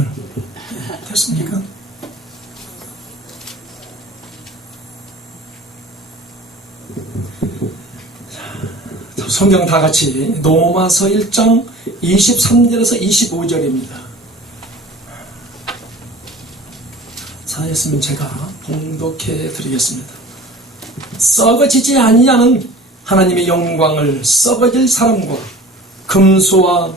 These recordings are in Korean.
여러분들 됐습니까? 성경 다 같이 로마서 1장 23절에서 25절입니다. 사였으면 제가 봉독해 드리겠습니다. 썩어지지 아니하는 하나님의 영광을 썩어질 사람과 금수와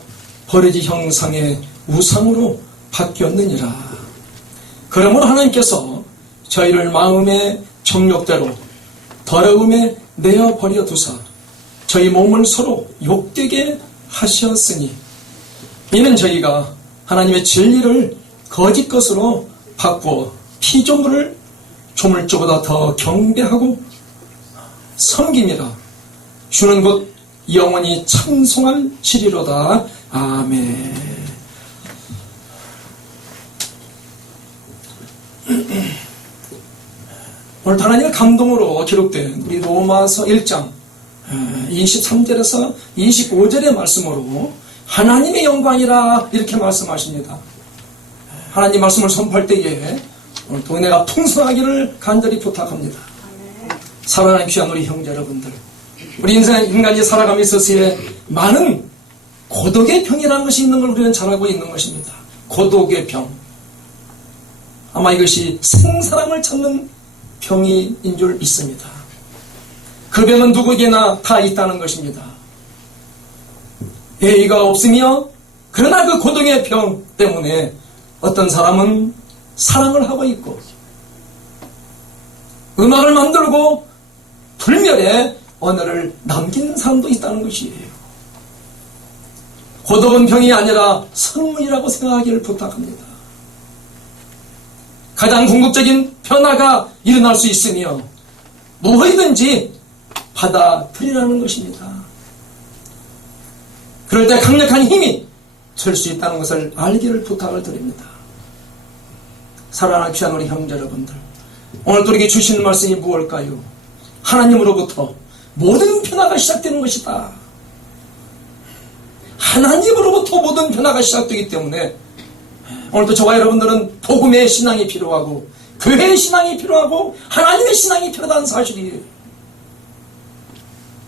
버려지 형상의 우상으로 바뀌었느니라. 그러므로 하나님께서 저희를 마음의 정욕대로 더러움에 내어버려 두사 저희 몸을 서로 욕되게 하셨으니 이는 저희가 하나님의 진리를 거짓 것으로 바꾸어 피조물을 조물주보다 더 경배하고 섬김이라. 주는 곧 영원히 찬송할 지리로다. 아멘. 오늘 하나님의 감동으로 기록된 우리 로마서 1장 23절에서 25절의 말씀으로 하나님의 영광이라 이렇게 말씀하십니다. 하나님 말씀을 선포할 때에 오늘도 은혜가 풍성하기를 간절히 부탁합니다. 사랑하는 귀한 우리 형제 여러분들, 우리 인간이 살아감에 있어서의 많은 고독의 병이라는 것이 있는 걸 우리는 잘 알고 있는 것입니다. 고독의 병. 아마 이것이 생사람을 찾는 병인 줄 믿습니다. 그 병은 누구에게나 다 있다는 것입니다. 예의가 없으며 그러나 그 고독의 병 때문에 어떤 사람은 사랑을 하고 있고 음악을 만들고 불멸의 언어를 남기는 사람도 있다는 것이에요. 고독은 병이 아니라 선물이라고 생각하기를 부탁합니다. 가장 궁극적인 변화가 일어날 수 있으며 무엇이든지 받아들이라는 것입니다. 그럴 때 강력한 힘이 될 수 있다는 것을 알기를 부탁을 드립니다. 사랑하는 귀한 우리 형제 여러분들, 오늘 또 우리에게 주시는 말씀이 무엇일까요? 하나님으로부터 모든 변화가 시작되는 것이다. 하나님으로부터 모든 변화가 시작되기 때문에 오늘도 저와 여러분들은 복음의 신앙이 필요하고 교회의 신앙이 필요하고 하나님의 신앙이 필요하다는 사실이에요.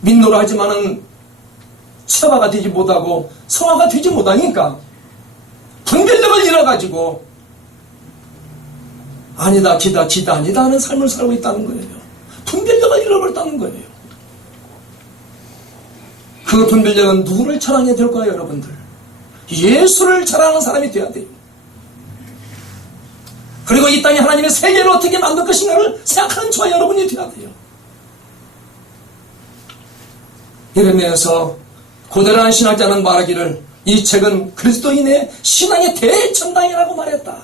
민노라 하지만은 세화가 되지 못하고 성화가 되지 못하니까 분별력을 잃어가지고 아니다 기다 지다 아니다 하는 삶을 살고 있다는 거예요. 분별력을 잃어버렸다는 거예요. 그 분별력은 누구를 자랑해야 될까요, 여러분들? 예수를 자랑하는 사람이 돼야 돼요. 그리고 이 땅에 하나님의 세계를 어떻게 만들 것인가를 생각하는 저와 여러분이 돼야 돼요. 이런 면에서 고대로한 신학자는 말하기를 이 책은 그리스도인의 신앙의 대천당이라고 말했다.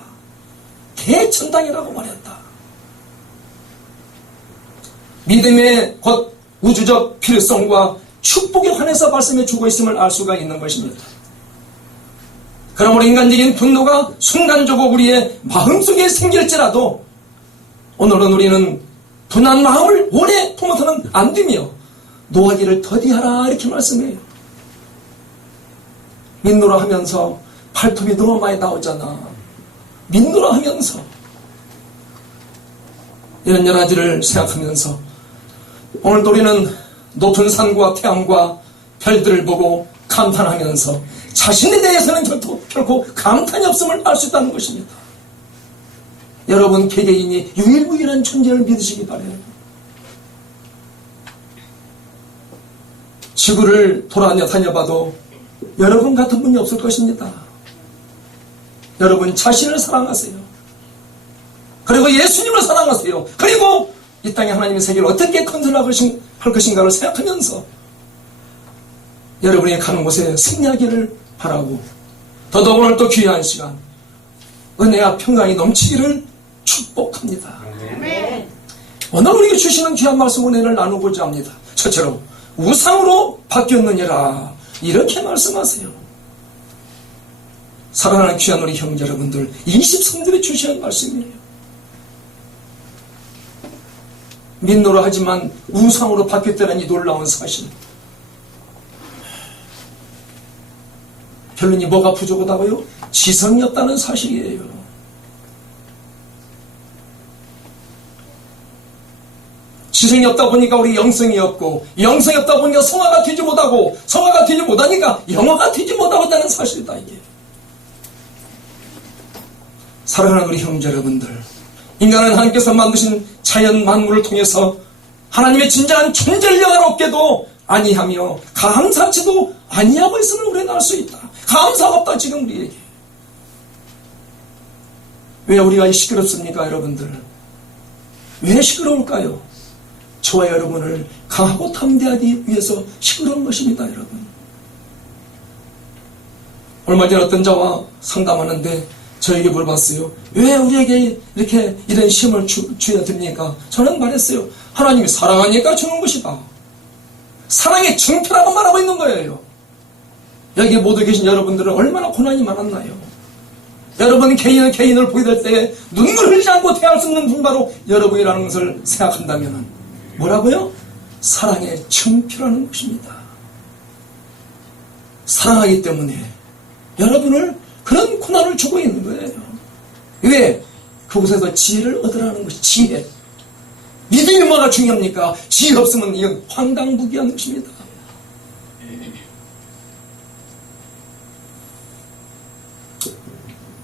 대천당이라고 말했다. 믿음의 곧 우주적 필요성과 축복에 관해서 말씀해 주고 있음을 알 수가 있는 것입니다. 그러므로 인간적인 분노가 순간적으로 우리의 마음속에 생길지라도 오늘은 우리는 분한 마음을 오래 품어서는 안 되며 노하기를 더디하라 이렇게 말씀해요. 민노라 하면서 발톱이 너무 많이 나오잖아. 민노라 하면서 이런 여러 가지를 생각하면서 오늘도 우리는 높은 산과 태양과 별들을 보고 감탄하면서 자신에 대해서는 결코 감탄이 없음을 알 수 있다는 것입니다. 여러분 개개인이 유일무이한 존재를 믿으시기 바라요. 지구를 돌아다녀봐도 여러분 같은 분이 없을 것입니다. 여러분 자신을 사랑하세요. 그리고 예수님을 사랑하세요. 그리고 이 땅에 하나님의 세계를 어떻게 컨트롤할 것인가를 생각하면서 여러분이 가는 곳에 승리하기를 바라고 더더욱 오늘 또 귀한 시간 은혜와 평강이 넘치기를 축복합니다. 아멘. 오늘 우리에게 주시는 귀한 말씀 은혜를 나누고자 합니다. 첫째로 우상으로 바뀌었느니라 이렇게 말씀하세요. 사랑하는 귀한 우리 형제 여러분들 23절에 주시는 말씀이에요. 민노라 하지만 우상으로 바뀌었다는 이 놀라운 사실. 결론이 뭐가 부족하다고요? 지성이 없다는 사실이에요. 지성이 없다 보니까 우리 영성이 없고, 영성이 없다 보니까 성화가 되지 못하고, 성화가 되지 못하니까 영화가 되지 못하다는 사실이다, 이게. 사랑하는 우리 형제 여러분들, 인간은 하나님께서 만드신 자연 만물을 통해서 하나님의 진정한 존재를 영화롭게도 아니하며 감사치도 아니하고 있음을 우리는 알 수 있다. 감사가 없다, 지금 우리에게. 왜 우리가 시끄럽습니까, 여러분들? 왜 시끄러울까요? 저와 여러분을 강하고 담대하기 위해서 시끄러운 것입니다, 여러분. 얼마 전에 어떤 자와 상담하는데 저에게 물어봤어요. 왜 우리에게 이렇게 이런 시험을 주어듭니까? 저는 말했어요. 하나님이 사랑하니까 주는 것이다. 사랑의 증표라고 말하고 있는 거예요. 여기 모두 계신 여러분들은 얼마나 고난이 많았나요? 여러분 개인을 보게 될 때 눈물 흘리지 않고 대할 수 없는 분 바로 여러분이라는 것을 생각한다면 뭐라고요? 사랑의 증표라는 것입니다. 사랑하기 때문에 여러분을 그런 고난을 주고 있는 거예요. 왜? 그곳에서 지혜를 얻으라는 것이 지혜. 믿음이 뭐가 중요합니까? 지혜 없으면 이건 황당무계한 것입니다.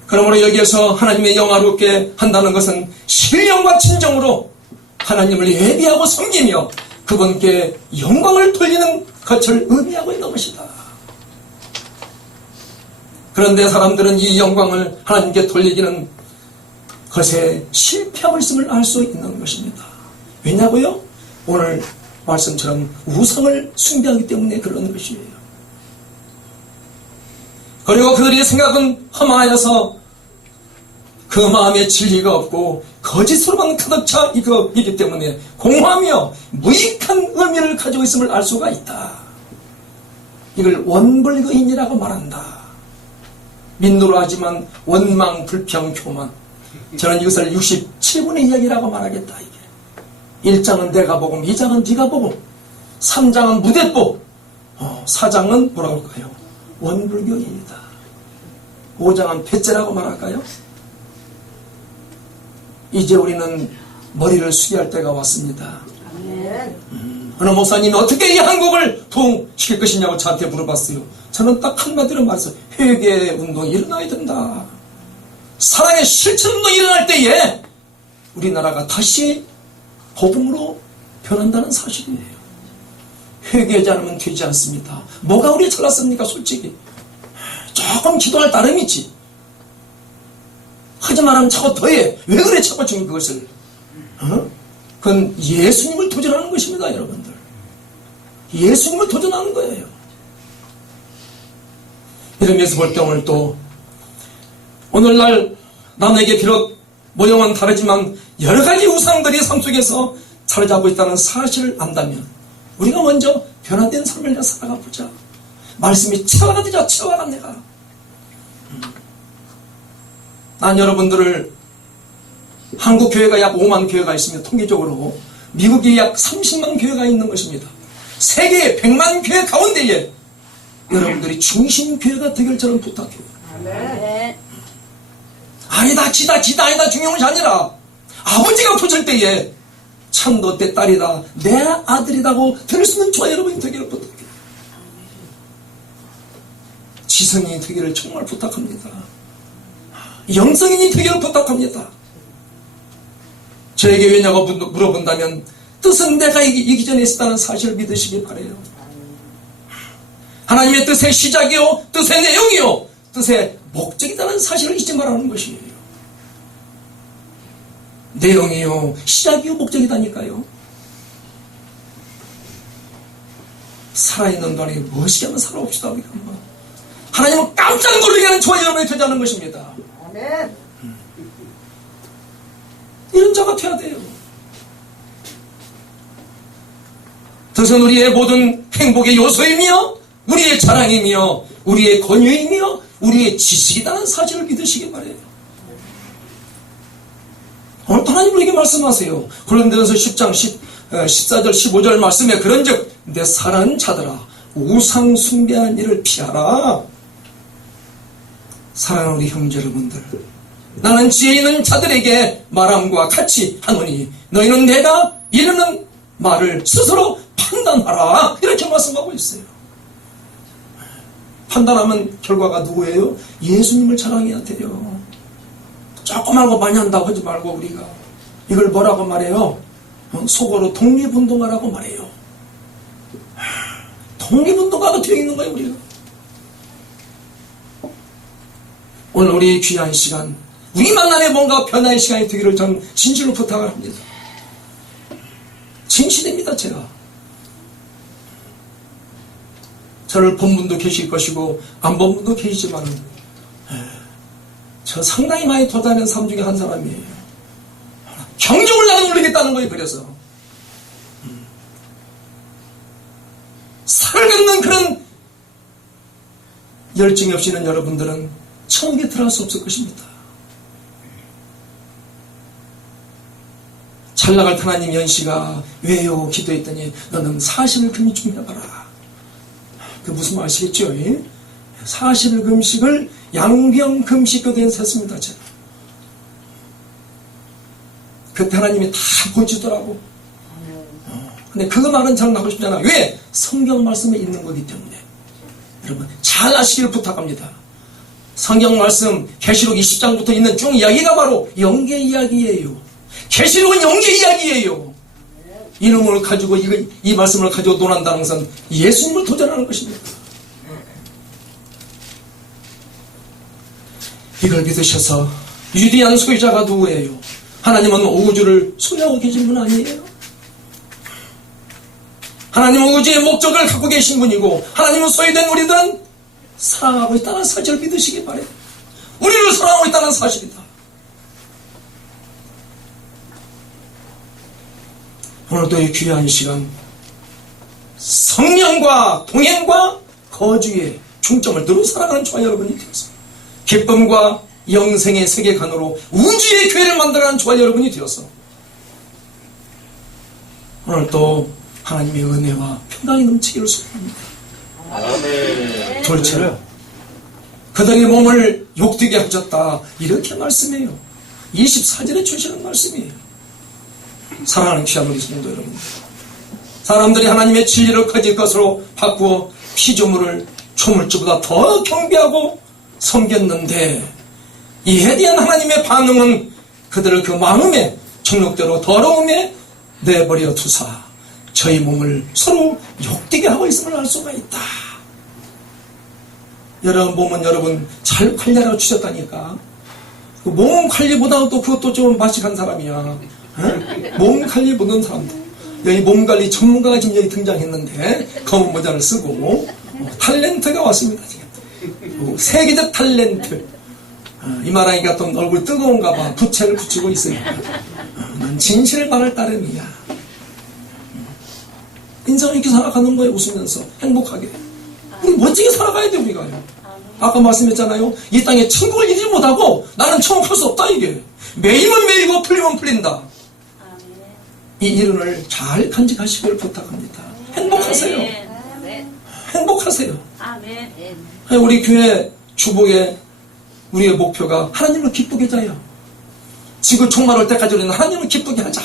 그러므로 여기에서 하나님의 영화롭게 한다는 것은 신령과 진정으로 하나님을 예비하고 섬기며 그분께 영광을 돌리는 것을 의미하고 있는 것이다. 그런데 사람들은 이 영광을 하나님께 돌리기는 것에 실패하고 있음을 알 수 있는 것입니다. 왜냐고요? 오늘 말씀처럼 우상을 숭배하기 때문에 그런 것이에요. 그리고 그들의 생각은 험하여서 그 마음에 진리가 없고 거짓으로만 가득 차 있기 때문에 공허하며 무익한 의미를 가지고 있음을 알 수가 있다. 이걸 원불의인이라고 말한다. 민노로 하지만 원망, 불평, 교만. 저는 이것을 67분의 이야기라고 말하겠다. 이게 1장은 내가 복음, 2장은 네가 복음, 3장은 무대법, 4장은 뭐라고 할까요? 원불교입니다. 5장은 배째라고 말할까요? 이제 우리는 머리를 숙여야 할 때가 왔습니다. 어느 목사님이 어떻게 이 한국을 부흥시킬 것이냐고 저한테 물어봤어요. 저는 딱 한마디로 말해서 회개 운동이 일어나야 된다. 사랑의 실천 운동이 일어날 때에 우리나라가 다시 복음으로 변한다는 사실이에요. 회개하지 않으면 되지 않습니다. 뭐가 우리 잘났습니까? 솔직히 조금 기도할 따름이지. 하지 말하면 자꾸 더해. 왜 그래 자꾸 지금 그것을. 그건 예수님을 도전하는 것입니다, 여러분들. 예수님을 도전하는 거예요. 이러면서 볼 때 오늘 또 오늘날 남에게 비록 모형은 다르지만 여러 가지 우상들이 삶 속에서 자리 잡고 있다는 사실을 안다면 우리가 먼저 변화된 삶을 살아가 보자. 말씀이 체화가 되자. 체화가 내가. 난 여러분들을 한국 교회가 약 5만 교회가 있으며 통계적으로 미국이 약 30만 교회가 있는 것입니다. 세계 100만 교회 가운데에 여러분들이 중심 교회가 되길 저는 부탁해요. 아니다 지다 아니다 중요한 것이 아니라 아버지가 보실 때에 참 너 내 딸이다 내 아들이라고 들을 수 있는 저와 여러분이 되기를 부탁해요. 지성인이 되기를 정말 부탁합니다. 영성인이 되기를 부탁합니다. 저에게 왜냐고 물어본다면 뜻은 내가 이기 전에 있었다는 사실을 믿으시기 바라요. 하나님의 뜻의 시작이요 뜻의 내용이요 뜻의 목적이라는 사실을 잊지 말라는 것이에요. 내용이요 시작이요 목적이다니까요. 살아있는 동안에 무엇이 하면 살아옵시다. 우리가 한번 하나님은 깜짝 놀라게 하는 저와 여러분이 되자는 것입니다. 아멘. 이런 자가 되어야 돼요. 그것은 우리의 모든 행복의 요소이며 우리의 자랑이며 우리의 권유이며 우리의 지식이라는 사실을 믿으시기 바래요. 오늘 하나님 우리에게 말씀하세요. 고린도전서 10장 14절 15절 말씀에 그런즉 내 사랑하는 자들아 우상 숭배한 일을 피하라. 사랑하는 우리 형제 여러분들, 나는 지혜 있는 자들에게 말함과 같이 하노니 너희는 내가 이르는 말을 스스로 판단하라, 이렇게 말씀하고 있어요. 판단하면 결과가 누구예요? 예수님을 자랑해야 돼요. 조그만 거 많이 한다고 하지 말고 우리가 이걸 뭐라고 말해요? 속어로 독립운동하라고 말해요. 독립운동가가 되어 있는 거예요, 우리가. 오늘 우리 귀한 시간, 우리만 안에 뭔가 변화의 시간이 되기를 전 진실로 부탁을 합니다. 진실입니다, 제가. 저를 본 분도 계실 것이고 안 본 분도 계시지만 저 상당히 많이 도달한 삶 중에 한 사람이에요. 경종을 나는 울리겠다는 거예요. 그래서 살아가는 그런 열정이 없이는 여러분들은 천국에 들어갈 수 없을 것입니다. 잘 나갈 하나님 연씨가 왜요? 기도했더니 너는 40일 금식 해봐라. 그 무슨 말 아시겠죠? 40일 금식을 양병 금식교대에서 했습니다. 제가. 그때 하나님이 다 보여주더라고. 근데 그 말은 잘 나고 싶지 않아. 왜? 성경 말씀에 있는 거기 때문에. 여러분 잘 아시기를 부탁합니다. 성경 말씀 계시록 20장부터 있는 쭉 이야기가 바로 영계 이야기예요. 계시록은 영계 이야기예요. 이놈을 가지고 이 말씀을 가지고 논한다는 것은 예수님을 도전하는 것입니다. 이걸 믿으셔서 위대한 소유자가 누구예요? 하나님은 우주를 소유하고 계신 분 아니에요? 하나님은 우주의 목적을 갖고 계신 분이고 하나님은 소유된 우리들은 사랑하고 있다는 사실을 믿으시기 바래요. 우리를 사랑하고 있다는 사실이다. 오늘도 이 귀한 시간 성령과 동행과 거주에 중점을 두고 살아가는 저와 여러분이 되었습니다. 기쁨과 영생의 세계관으로 우주의 교회를 만들어가는 저와 여러분이 되어서 오늘도 하나님의 은혜와 평강이 넘치기를 소원합니다. 둘째로 그들의 몸을 욕되게 하셨다, 이렇게 말씀해요. 24절에 주시는 말씀이에요. 사랑하는 귀한 우리 성도 여러분, 사람들이 하나님의 진리를 가질 것으로 바꾸어 피조물을 조물주보다 더 경배하고 섬겼는데 이에 대한 하나님의 반응은 그들을 그 마음의 정욕대로 더러움에 내버려 두사 저희 몸을 서로 욕되게 하고 있음을 알 수가 있다. 여러분 몸은 여러분 잘 관리하라고 주셨다니까. 그 몸 관리보다도 또 그것도 좀 마식한 사람이야. 몸 관리 보는 사람들. 여기 몸 관리 전문가가 지금 여기 등장했는데 검은 모자를 쓰고 탤런트가 왔습니다. 지금 세계적 탤런트. 이 말하니까 또 얼굴 뜨거운가 봐. 부채를 붙이고 있어요. 난 진실을 말할 따름이야. 인생을 이렇게 살아가는 거예요. 웃으면서 행복하게. 우리 멋지게 살아가야 돼 우리가요. 아까 말씀했잖아요. 이 땅에 천국을 이루지 못하고 나는 천국 할 수 없다 이게. 매이면 매이고 풀리면 풀린다. 이 이론을 잘 간직하시길 부탁합니다. 행복하세요. 행복하세요. 우리 교회 주복의 우리의 목표가 하나님을 기쁘게 하자. 지구 종말 올 때까지 우리는 하나님을 기쁘게 하자.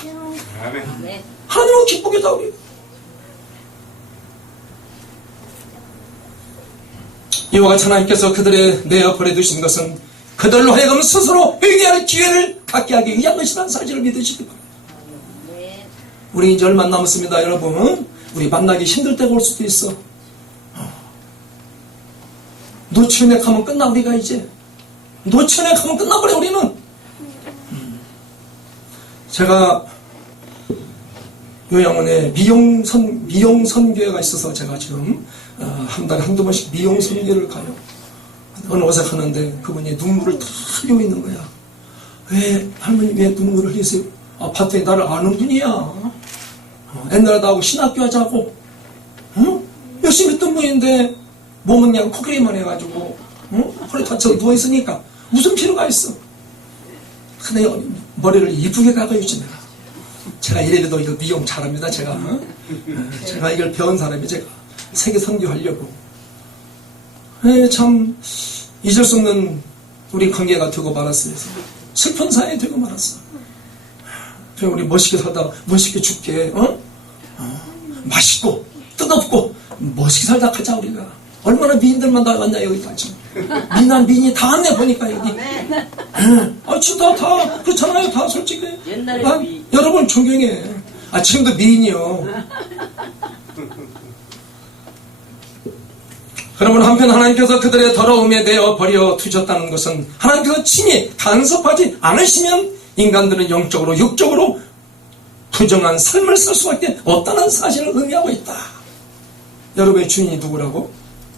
하나님을 기쁘게 하자 우리. 이와 같이 하나님께서 그들의 내어 버려두신 것은 그들로 하여금 스스로 회개할 기회를 갖게 하기 위한 것이라는 사실을 믿으시기 바랍니다. 우리 이제 얼마 남았습니다 여러분. 우리 만나기 힘들 때가 올 수도 있어. 노치은에 가면 끝나 우리가 이제. 노치은에 가면 끝나버려 우리는. 제가 요양원에 미용선교회가 있어서 제가 지금 한 달에 한두 번씩 미용선교회를 가요. 어느 곳에 가는데 그분이 눈물을 다 흘리고 있는 거야. 왜 할머니 왜 눈물을 흘리세요? 아파트에 나를 아는 분이야. 옛날에 나하고 신학교 하자고 열심히 했던 분인데 몸은 그냥 코끼리만 해가지고 허리 다쳐서 누워있으니까 무슨 필요가 있어. 근데 머리를 이쁘게 깎아주지 내가. 제가 이래도 이거 미용 잘합니다 제가. 제가 이걸 배운 사람이 제가 세계 선교하려고. 참 잊을 수 없는 우리 관계가 되고 말았어요. 슬픈 사연이 되고 말았어. 그래, 우리 멋있게 살다가 멋있게 죽게, 맛있고 뜻없고 멋있게 살다 가자. 우리가 얼마나 미인들만 다 왔냐 여기까지. 미남 미인이 다 왔네 보니까 여기. 진짜 다 그렇잖아요. 다 솔직히. 여러분 존경해. 지금도 미인이요. 그러면 한편 하나님께서 그들의 더러움에 대어 버려 두셨다는 것은 하나님께서 친히 간섭하지 않으시면 인간들은 영적으로 육적으로 부정한 삶을 살 수밖에 없다는 사실을 의미하고 있다. 여러분의 주인이 누구라고?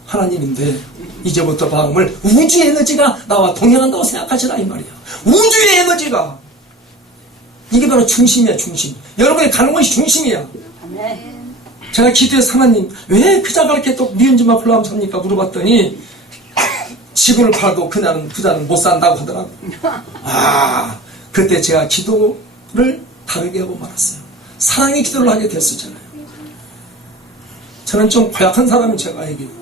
하나님인데 이제부터 마음을 우주의 에너지가 나와 동행한다고 생각하시라 이 말이야. 우주의 에너지가 이게 바로 중심이야. 중심. 여러분이 가는 것이 중심이야. 제가 기도해서 하나님 왜 그자가 이렇게 또 미운지만 불러하면 삽니까? 물어봤더니 지구를 팔아도 그자는 못 산다고 하더라고. 그때 제가 기도를 다르게 하고 말았어요. 사랑의 기도를 하게 됐었잖아요. 저는 좀 고약한 사람은 제가 얘기해요.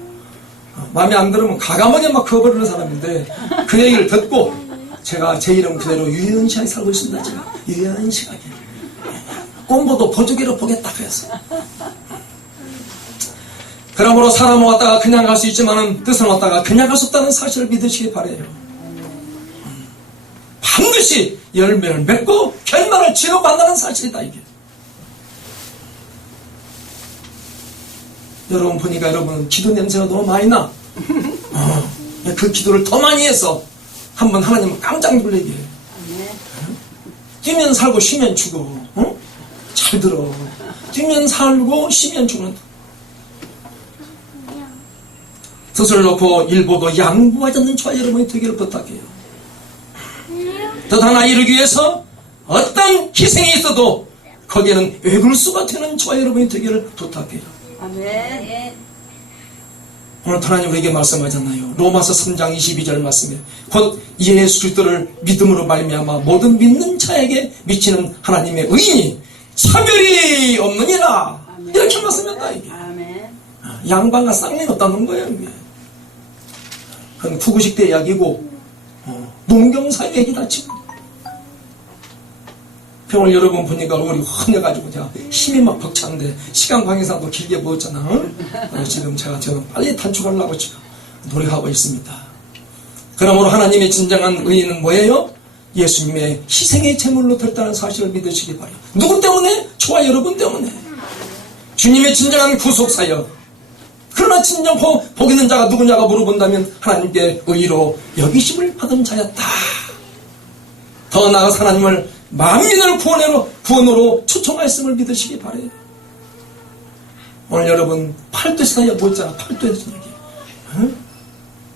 마음에 안 들으면 가감하게 막 그어버리는 사람인데 그 얘기를 듣고 제가 제 이름 그대로 유연시하게 살고 있습니다. 제가 유연시하게 꼼보도 보조개로 보겠다 그랬어. 그러므로 사람은 왔다가 그냥 갈 수 있지만 뜻은 왔다가 그냥 갈 수 없다는 사실을 믿으시기 바래요. 반드시 열매를 맺고 결말을 지어간다는 사실이다 이게. 여러분 보니까 여러분 기도 냄새가 너무 많이 나. 그 기도를 더 많이 해서 한번 하나님은 깜짝 놀라게 해. 뛰면 살고 쉬면 죽어. 잘 들어. 뛰면 살고 쉬면 죽는. 뜻을 놓고 일보도 양보하지 않는 저와 여러분이 되기를 부탁해요. 뜻 하나 이루기 위해서 어떤 희생이 있어도 거기에는 외굴수가 되는 저와 여러분이 되기를 부탁해요. 아멘. 오늘 하나님 우리에게 말씀하잖아요. 로마서 3장 22절 말씀에 곧 예수 그리스도를 믿음으로 말미암아 모든 믿는 자에게 미치는 하나님의 의인이 차별이 없느니라. 아멘. 이렇게 말씀했다 이게. 아멘. 양반과 쌍둥이 없다는 거예요. 이게. 그건 구구식 대 이야기고 농경사회 얘기다 지금. 오늘 여러분 보니까 얼굴이 환해가지고 제가 힘이 막 벅차는데 시간 관계상도 길게 보였잖아. 지금 저는 빨리 단축하려고 지금 노력하고 있습니다. 그러므로 하나님의 진정한 의의는 뭐예요? 예수님의 희생의 제물로 됐다는 사실을 믿으시기 바라요. 누구 때문에? 저와 여러분 때문에. 주님의 진정한 구속사역. 그러나 진정 복 있는 자가 누구냐가 물어본다면 하나님께 의로 여기심을 받은 자였다. 더 나아가 하나님을 만민을 구원으로 초청하였음을 믿으시기 바래요. 오늘 여러분 팔도에서 뭐 있잖아. 팔도에서 얘기.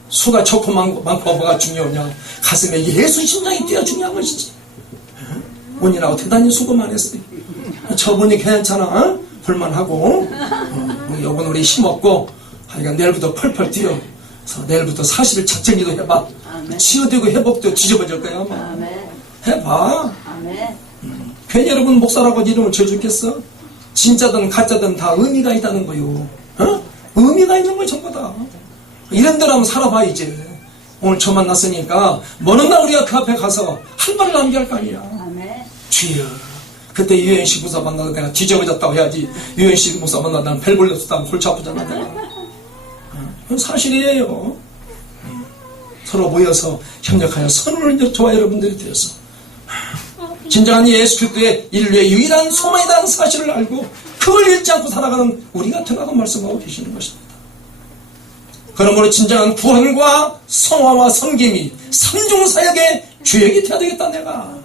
수가 좋고 많고 뭐가 중요하냐. 가슴에 예수 심장이 뛰어 중요한 것이지. 원이라고 대단히 수고만 했어요. 저분이 괜찮아. 볼만하고 여분 우리 힘없고 하여간 내일부터 펄펄 뛰어. 내일부터 40일 작전기도 해봐. 치유되고 회복되고 뒤집어질 거야 아마. 해봐. 괜히 여러분 목사라고 이름을 지어줬겠어? 진짜든 가짜든 다 의미가 있다는 거요. 의미가 있는 거 전부 다. 이런 데로 한번 살아봐 이제. 오늘 처음 만났으니까 먼 날 우리가 그 앞에 가서 한 말을 남겨야 할 거 아니야. 주여. 그때 유엔씨 목사 만나서 내가 뒤집어졌다고 해야지. 유엔씨 목사 만나서 나는 벨 벌렸었다면 골치 아프잖아 내가. 그건 사실이에요. 서로 모여서 협력하여 선을 저와 여러분들이 되어서 진정한 예수 그리스도의 인류의 유일한 소망이라는 사실을 알고 그걸 잃지 않고 살아가는 우리가 되라고 말씀하고 계시는 것입니다. 그러므로 진정한 구원과 성화와 섬김이 삼중사역의 주역이 되어야 되겠다 내가.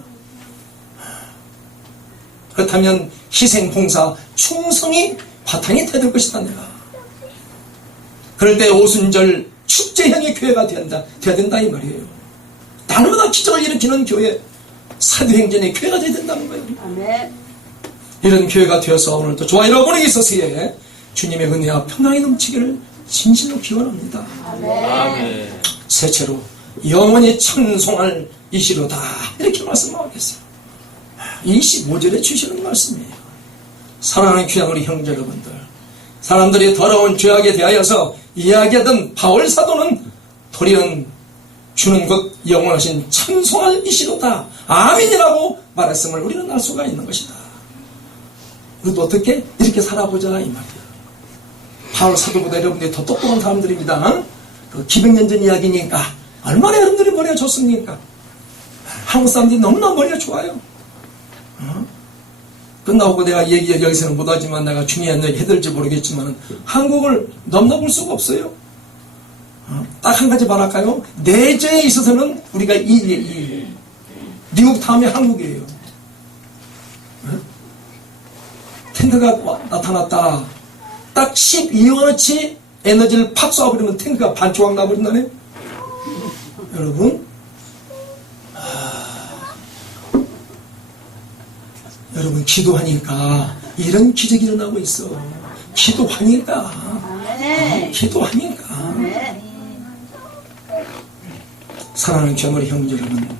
그렇다면 희생, 봉사, 충성이 바탕이 되야 될 것이다 내가. 그럴 때 오순절 축제형의 교회가 되어야 된다 이 말이에요. 날마다 기적을 일으키는 교회, 사도행전의 교회가 되어야 된다는 거예요. 아멘. 이런 교회가 되어서 오늘도 저와 여러분에게 있어서의 주님의 은혜와 평강이 넘치기를 진실로 기원합니다. 아멘. 셋째로 영원히 찬송할 이시로다 이렇게 말씀하겠어요. 25절에 주시는 말씀이에요. 사랑하는 귀한 우리 형제 여러분들, 사람들이 더러운 죄악에 대하여서 이야기하던 바울 사도는 도리는 주는 곧 영원하신 찬송할 이시로다. 아멘이라고 말했음을 우리는 알 수가 있는 것이다. 우리도 어떻게 이렇게 살아보자 이 말이야. 바울 사도보다 여러분들이 더 똑똑한 사람들입니다. 그 기백년 전 이야기니까 얼마나 여러분들이 머리가 좋습니까? 한국 사람들이 너무나 머리가 좋아요. 끝나고 내가 얘기 여기서는 못하지만 내가 중요한 얘기 해드릴지 모르겠지만 한국을 넘나볼 수가 없어요. 딱 한 가지 말할까요? 내재에 있어서는 우리가 1위에 미국 다음에 한국이에요. 탱크가 나타났다. 딱 12원어치 에너지를 팍 쏴버리면 탱크가 반조각 나버린다네. 여러분, 여러분 기도하니까 이런 기적이 일어나고 있어. 기도하니까. 기도하니까. 사랑하는 교물 형제 여러분,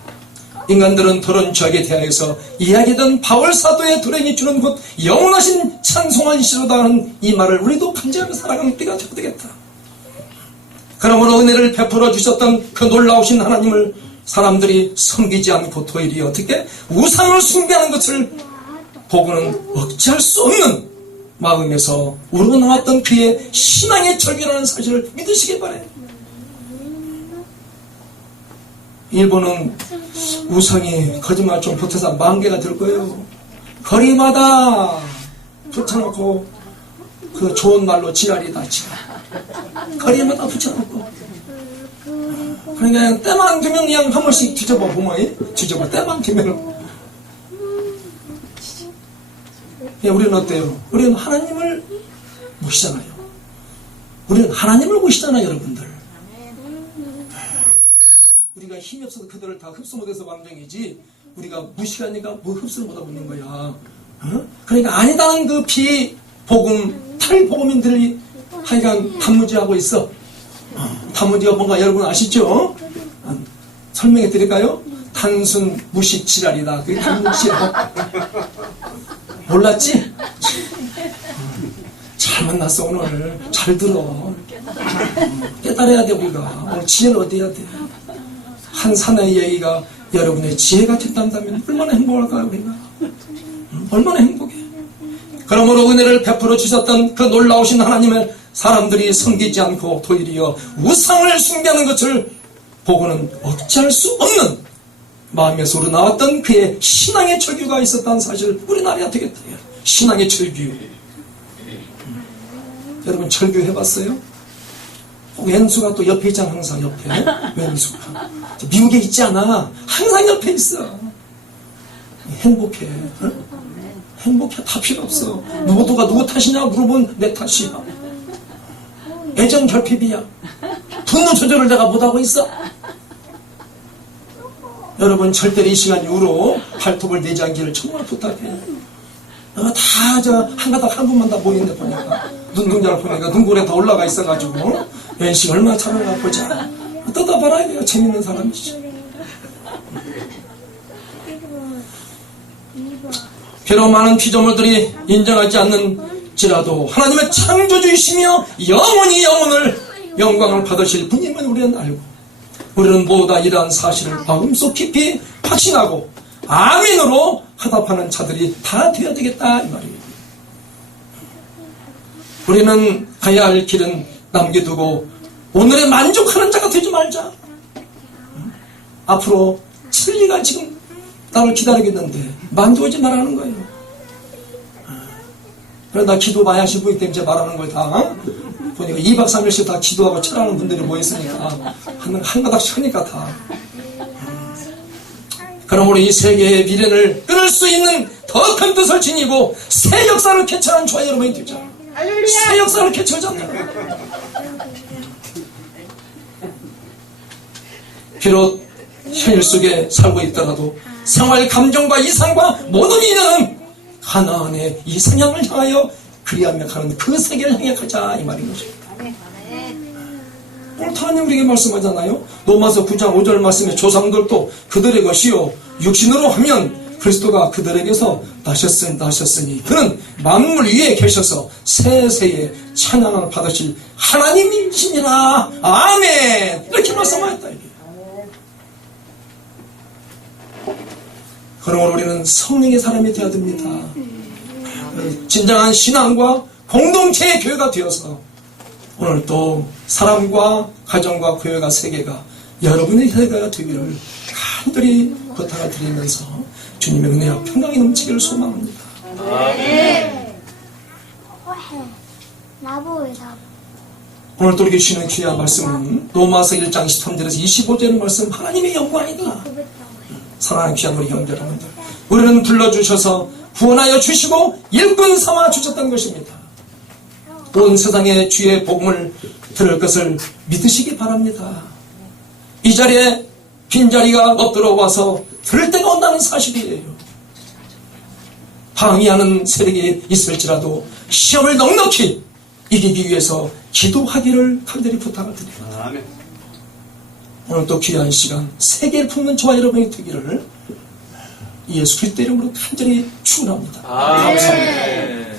인간들은 더러운 죄악에 대하여서 이야기하던 바울 사도의 도령이 주는 곧 영원하신 찬송한 시로다 하는 이 말을 우리도 감지하며 살아가는 때가 되겠다. 그러므로 은혜를 베풀어 주셨던 그 놀라우신 하나님을 사람들이 섬기지 않고 도리어 어떻게 우상을 숭배하는 것을 보고는 억제할 수 없는 마음에서 우러나왔던 그의 신앙의 절규라는 사실을 믿으시기 바라요. 일본은 우상이 거짓말 좀 보태서 10,000개가 될 거예요. 거리마다 붙여놓고 그 좋은 말로 지랄이다 지랄. 거리마다 붙여놓고 그러니까 때만 되면 그냥 한 번씩 뒤져봐 보면 뒤져봐 때만 되면 우리는 어때요? 우리는 하나님을 모시잖아요. 우리는 하나님을 모시잖아요 여러분들. 우리가 힘이 없어서 그들을 다 흡수 못해서 왕정이지 우리가 무식하니까 뭐 흡수를 못하고 있는 거야. 그러니까 아니다는 그 비복음 탈복음인들이 하여간 단무지하고 있어. 단무지가 뭔가 여러분 아시죠? 설명해 드릴까요? 단순 무식 지랄이다. 그게 단무지야. 몰랐지? 잘 만났어 오늘. 잘 들어. 깨달아야 돼 우리가. 오늘 지혜를 얻어야 돼. 한 사나이 얘기가 여러분의 지혜가 됐단다면 얼마나 행복할까요 우리가? 얼마나 행복해. 그러므로 은혜를 베풀어 주셨던 그 놀라우신 하나님을 사람들이 섬기지 않고 도리어 우상을 숭배하는 것을 보고는 억제할 수 없는 마음에서 우러나왔던 그의 신앙의 절규가 있었다는 사실을 우리는 알아야 되겠다. 신앙의 절규. 여러분 절규 해봤어요? 왼수가 또 옆에 있잖아. 항상 옆에 왼수가 미국에 있지 않아. 항상 옆에 있어. 행복해. 행복해. 다 필요 없어. 누구가 누구 탓이냐 물어보면 내 탓이야. 애정 결핍이야. 분노 조절을 내가 못하고 있어. 여러분 절대로 이 시간 이후로 발톱을 내지 않기를 정말 부탁해. 다 한 가닥 한 분만 다 보이는데 보니까 눈동자를 보니까 눈골에 다 올라가 있어가지고 왼식 얼마나 잘하나 보자. 뜯어봐라. 이거 재밌는 사람이지. 비록 많은 피조물들이 인정하지 않는지라도 하나님의 창조주이시며 영원히 영광을 받으실 분임을 우리는 알고 우리는 모두 이러한 사실을 마음속 깊이 확신하고 아멘으로 화답하는 자들이 다 되어야 되겠다 이 말이에요. 우리는 가야 할 길은 남겨두고 오늘에 만족하는 자가 되지 말자. 앞으로 7리가 지금 나를 기다리겠는데 만족하지 말라는 거예요. 그래서 나 기도 많이 하시고 있기 때문에 이제 말하는 걸 다 보니까 2박 3일씩 다 기도하고 철하는 분들이 모였으니까 한 가닥씩 하니까 다. 그러므로 이 세계의 미래를 끊을 수 있는 더 큰 뜻을 지니고 새 역사를 개최하는 저와 여러분이 되자. 새 역사를 개최하자. 비록 현실 속에 살고 있더라도 생활 감정과 이상과 모든 인연은 하나님의 이상향을 향하여 그리하며 가는 그 세계를 향해 가자 이 말인 거죠. 오늘 하나님 우리에게 말씀하잖아요. 로마서 9장 5절 말씀에 조상들도 그들의 것이요 육신으로 하면 그리스도가 그들에게서 나셨으니 그는 만물 위에 계셔서 세세에 찬양을 받으실 하나님이시니라. 아멘. 이렇게 말씀하셨다. 이게. 그러므로 우리는 성령의 사람이 되어야 됩니다. 진정한 신앙과 공동체의 교회가 되어서 오늘 또 사람과 가정과 교회가 세계가 여러분의 세계가 되기를 간절히 부탁을 드리면서 주님의 은혜와 평강이 넘치기를 소망합니다. 오늘 또 우리에게 주시는 귀한 말씀은 로마서 1장 13절에서 25절의 말씀, 하나님의 영광이다. 사랑하는 귀한 우리 형제 여러분들, 우리는 불러주셔서 구원하여 주시고 일꾼 삼아 주셨던 것입니다. 온 세상에 주의 복음을 들을 것을 믿으시기 바랍니다. 이 자리에 빈자리가 없도록 와서 들을 때가 온다는 사실이에요. 방해하는 세력이 있을지라도 시험을 넉넉히 이기기 위해서 기도하기를 간절히 부탁을 드립니다. 오늘 또 귀한 시간 세계를 품는 저와 여러분이 되기를 예수 그리스도 이름으로 간절히 축원합니다. 아멘.